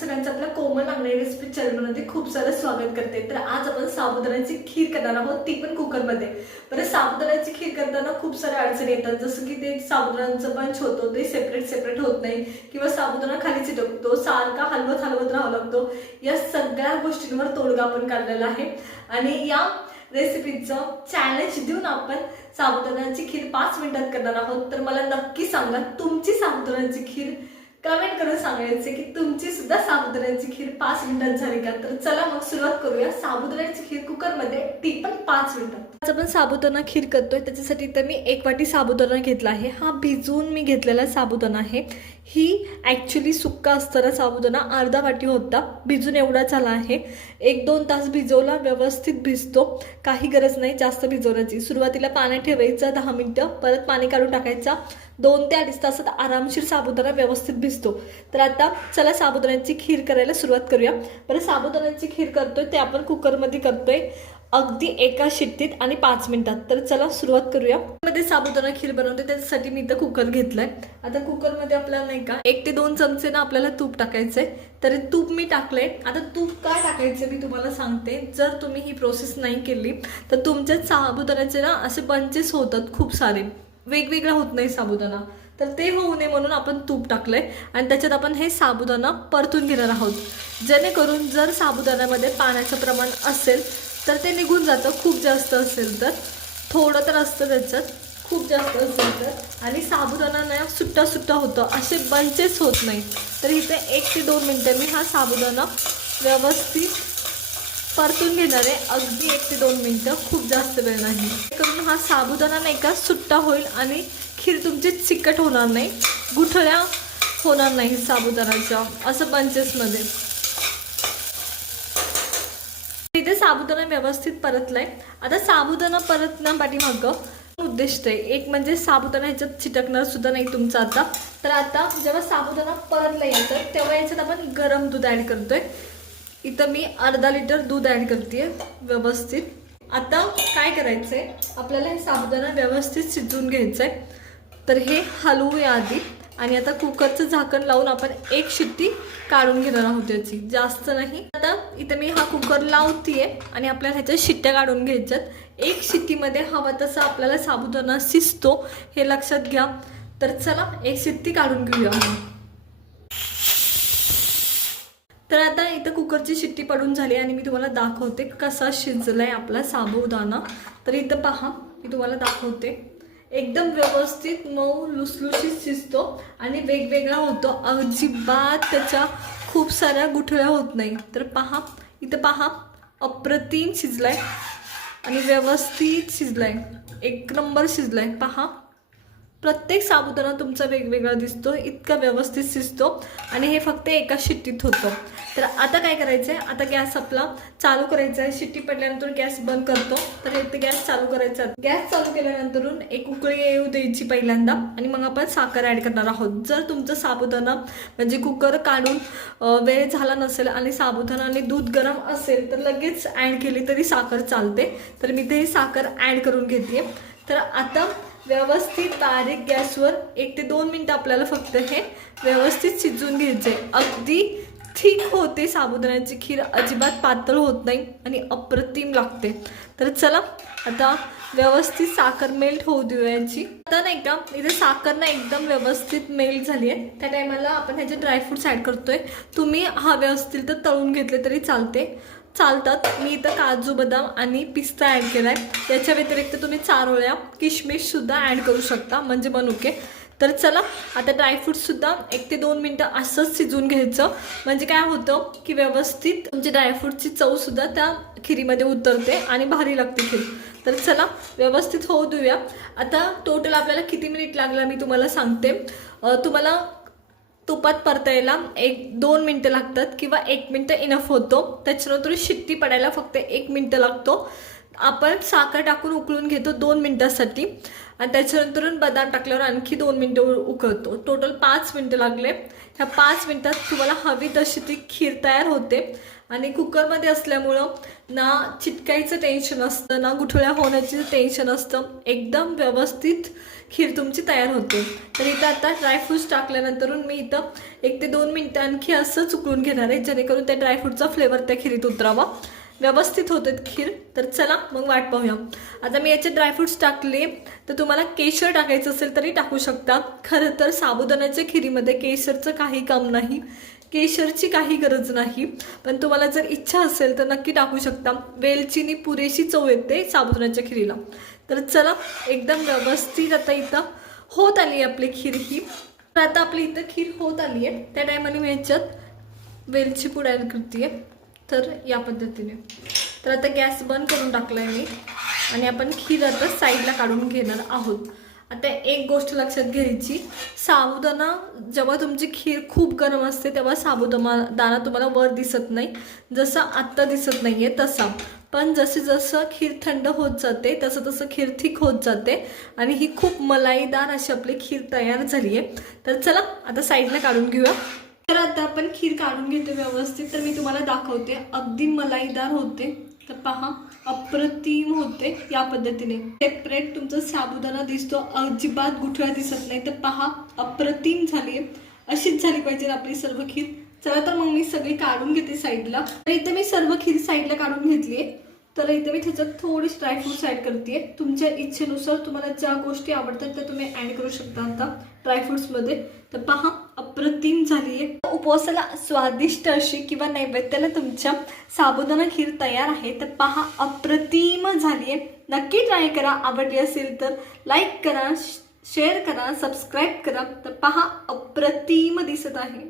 सगळ्यांचं आपल्या कोमल अंगणे रेसिपी चॅनलमध्ये खूप सारं स्वागत करते. तर आज आपण साबुदाण्याची खीर करणार आहोत ती पण कुकरमध्ये. बरं साबुदाण्याची खीर करताना खूप साऱ्या अडचणी येतात. जसं की ते साबुदाण्याचं बंच होतो ते सेपरेट सेपरेट होत नाही. किंवा साबुदाणा खाली चिटकतो सारखा हलवत हलवत राहावं लागतो. या सगळ्या गोष्टींवर तोडगा आपण काढलेला आहे. आणि या रेसिपीचं चॅलेंज देऊन आपण साबुदाण्याची खीर पाच मिनिटात करणार आहोत. तर मला नक्की सांगा तुमची साबुदाण्याची खीर कमेंट करून सांगायचे की तुमची सुद्धा साबुदाण्याची खीर पाच मिनिटात झाली का? तर चला मग सुरुवात करूया. साबुदाण्याची खीर कुकरमध्ये ती पण पाच मिनिटात. आज आपण साबुदाणा खीर करतोय. त्याच्यासाठी तर मी एक वाटी साबुदाणा घेतला आहे. हा भिजवून मी घेतलेला साबुदाणा आहे. ही ॲक्च्युली सुक्का असताना साबुदाणा अर्धा वाटी होता. भिजून एवढा झाला आहे. एक दोन तास भिजवला व्यवस्थित भिजतो. काही गरज नाही जास्त भिजवण्याची. सुरुवातीला पाण्यात ठेवायचं दहा मिनटं परत पाणी काढून टाकायचा. दोन ते अडीच तासात आरामशीर साबुदाणा व्यवस्थित भिजतो. तर आता चला साबुदाण्याची खीर करायला सुरुवात करूया. बरं साबुदाण्याची खीर करतोय ते आपण कुकरमध्ये करतोय. अगदी एका शिट्टीत आणि पाच मिनिटात. तर चला सुरुवात करूया. मध्ये साबुदाणा खीर बनवते त्याच्यासाठी मी इथं कुकर घेतलाय. आता कुकरमध्ये आपल्याला नाही का एक ते दोन चमचे ना आपल्याला तूप टाकायचंय. तर तूप मी टाकलंय. आता तूप काय टाकायचं मी तुम्हाला सांगते. जर तुम्ही ही प्रोसेस नाही केली तर तुमच्या साबुदाण्याचे ना असे बंचेस होतात खूप सारे. वेगवेगळा होत नाही साबुदाणा. तर ते होऊ नये म्हणून आपण तूप टाकलंय. आणि त्याच्यात आपण हे साबुदाणा परतून घेणार आहोत. जेणेकरून जर साबुदाण्यामध्ये पाण्याचं प्रमाण असेल तर ते निघून जातं. खूप जास्त असेल तर. थोडं तर असतं त्याच्यात. खूप जास्त असेल तर. आणि साबुदाणा ना सुट्टा सुट्टा होतं. असे बंचेस होत नाही. तर इथे एक ते दोन मिनटं मी हा साबुदाणा व्यवस्थित परतून घेणार आहे. अगदी एक ते दोन मिनटं. खूप जास्त वेळ नाही. करून हा साबुदाणा नाही का सुट्टा होईल आणि खीर तुमची चिकट होणार नाही. गुठळ्या होणार नाही साबुदाणाच्या असं बंचेसमध्ये इथे साबुदाणा व्यवस्थित परतलाय. आता साबुदाणा परतण्या पाठीमागं उद्दिष्ट आहे. एक म्हणजे साबुदाणा ह्याच्यात छिटकणार सुद्धा नाही तुमचा आता. तर आता जेव्हा साबुदाणा परतला यायचं तेव्हा याच्यात आपण गरम दूध ॲड करतोय. इथं मी अर्धा लिटर दूध ॲड करते व्यवस्थित. आता काय करायचंय? आपल्याला हे साबुदाणा व्यवस्थित शिजवून घ्यायचंय. तर हे हलवूया आधी. आणि आता कुकरचं झाकण लावून आपण एक शिट्टी काढून घेणार आहोत त्याची जास्त नाही. इथं मी हा कुकर लावतीये आणि आपल्याला ह्याच्या शिट्ट्या काढून घ्यायच्यात. एक शिट्टीमध्ये हवा तसा आपल्याला साबुदाणा शिजतो हे लक्षात घ्या. तर चला एक शिट्टी काढून घेऊया. तर आता इथं कुकरची शिट्टी पडून झाली आणि मी तुम्हाला दाखवते कसा शिजलाय आपला साबुदाणा. तर इथं पहा मी तुम्हाला दाखवते. एकदम व्यवस्थित मऊ लुसलुशीत शिजतो आणि वेगवेगळा होतो. अजिबात त्याच्या खूप साऱ्या गुठळ्या होत नाही तर पहा इथं पहा अप्रतिम शिजलाय आणि व्यवस्थित शिजलाय. एक नंबर शिजलाय. पहा. प्रत्येक साबुदाणा तुमचा वेगवेगळा दिसतो इतका व्यवस्थित शिजतो आणि हे फक्त एका शिट्टीत होतं. तर आता काय करायचं आहे आता गॅस आपला चालू करायचा आहे शिट्टी पडल्यानंतर गॅस बंद करतो. तर हे गॅस चालू करायचा गॅस चालू केल्यानंतरून एक उकळी येऊ द्यायची पहिल्यांदा आणि मग आपण साखर ॲड करणार आहोत. जर तुमचं साबुदाणा म्हणजे कुकर काढून वेळ झाला नसेल आणि साबुदाणा आणि दूध गरम असेल तर लगेच ॲड केली तरी साखर चालते. तर मी ते साखर ॲड करून घेते तर आता व्यवस्थित बारीक गॅसवर एक ते दोन मिनटं आपल्याला फक्त हे व्यवस्थित शिजवून घ्यायचे अगदी थिक होते साबुदाण्याची खीर. अजिबात पातळ होत नाही आणि अप्रतिम लागते. तर चला आता व्यवस्थित साखर मेल्ट होऊ देऊ यांची. आता नाही का इथे साखर ना एकदम व्यवस्थित मेल्ट झाली आहे त्या टायमाला आपण ह्याचे ड्रायफ्रुट्स ॲड करतोय. तुम्ही हवे असतील तर तळून घेतले तरी चालते. चालतात. मी इथं काजू बदाम आणि पिस्ता ॲड केला आहे याच्या व्यतिरिक्त तुम्ही चारोळ्या किशमिशसुद्धा ॲड करू शकता म्हणजे मनुके तर चला आता ड्रायफ्रूटसुद्धा एक ते दोन मिनटं असंच शिजून घ्यायचं. म्हणजे काय होतं की व्यवस्थित तुमची ड्रायफ्रूटची चवसुद्धा त्या खिरीमध्ये उतरते आणि भारी लागते खीर. तर चला व्यवस्थित होऊ देऊया. आता टोटल आपल्याला किती मिनिट लागला मी तुम्हाला सांगते. तुम्हाला तुपात परतायला एक दोन मिनटं लागतात किंवा एक मिनटं इनफ होतो. त्याच्यानंतर शिट्टी पडायला फक्त एक मिनटं लागतो. आपण साखर टाकून उकळून घेतो दोन मिनटासाठी. आणि त्याच्यानंतर बदाम टाकल्यावर आणखी दोन मिनटं उ- उकळतो. टोटल पाच मिनटं लागले. ह्या पाच मिनटात तुम्हाला हवी तशी ती खीर तयार होते. आणि कुकरमध्ये असल्यामुळं ना चिटकायचं टेन्शन असतं ना गुठळ्या होण्याचं टेन्शन असतं. एकदम व्यवस्थित खीर तुमची तयार होते. तर इथं आता ड्रायफ्रूट्स टाकल्यानंतरून मी इथं एक ते दोन मिनटं आणखी असंच उकळून घेणार आहे जेणेकरून त्या ड्रायफ्रूटचा फ्लेवर त्या खिरीत उतरावा. व्यवस्थित होते खीर. तर चला मग वाट पाहूया. आता मी याचे ड्रायफ्रुट्स टाकले. तर तुम्हाला केशर टाकायचं असेल तरी टाकू शकता. खरं तर साबुदाण्याच्या खिरीमध्ये केशरचं काही काम नाही. केशरची काही गरज नाही. पण तुम्हाला जर इच्छा असेल तर नक्की टाकू शकता. वेलचीनी पुरेशी चव येते साबुदाण्याच्या खिरीला. तर चला एकदम व्यवस्थित आता इथं होत आली आहे आपली खीर ही. तर आता आपली इथं खीर होत आली आहे. त्या टायमाने मी ह्याच्यात वेलची पूड ॲड करते. तर या पद्धतीने. तर आता गॅस बंद करून टाकला आहे मी आणि आपण खीर आता साईडला काढून घेणार आहोत. आता एक गोष्ट लक्षात घ्यायची साबुदाणा जेव्हा तुमची खीर खूप गरम असते तेव्हा साबुदाणा दाणा तुम्हाला वर दिसत नाही. जसं आत्ता दिसत नाही आहे तसा. पण जसे जसं खीर थंड होत जाते तसं तसं खीर थिक होत जाते आणि ही खूप मलाईदार अशी आपली खीर तयार झाली आहे तर चला आता साईडला काढून घेऊया. तर आता आपण खीर काढून घेतो व्यवस्थित. तर मी तुम्हाला दाखवते. अगदी मलाईदार होते. तर पहा अप्रतिम होते या पद्धतीने. सेपरेट तुमचा साबुदाणा दिसतो. अजिबात गुठळा दिसत नाही. तर पहा अप्रतिम झाली अशीच झाली पाहिजे आपली सर्व खीर. चला तर मग मी सगळी काढून घेते साईडला तर इथे मी सर्व खीर साईडला काढून घेतली तर इथे मी त्याच्यात थोडीशी ड्रायफ्रुट्स ॲड करते तुमच्या इच्छेनुसार तुम्हाला ज्या गोष्टी आवडतात त्या तुम्ही ॲड करू शकता आता ड्रायफ्रुट्समध्ये तर पहा अप्रतिम झाली आहे उपवासाला स्वादिष्ट अशी किंवा नैवेद्याला तुमच्या साबुदाणा खीर तयार आहे. तर पहा अप्रतिम झाली आहे नक्की ट्राय करा. आवडली असेल तर लाईक करा शेअर करा सबस्क्राईब करा. तर पहा अप्रतिम दिसत आहे.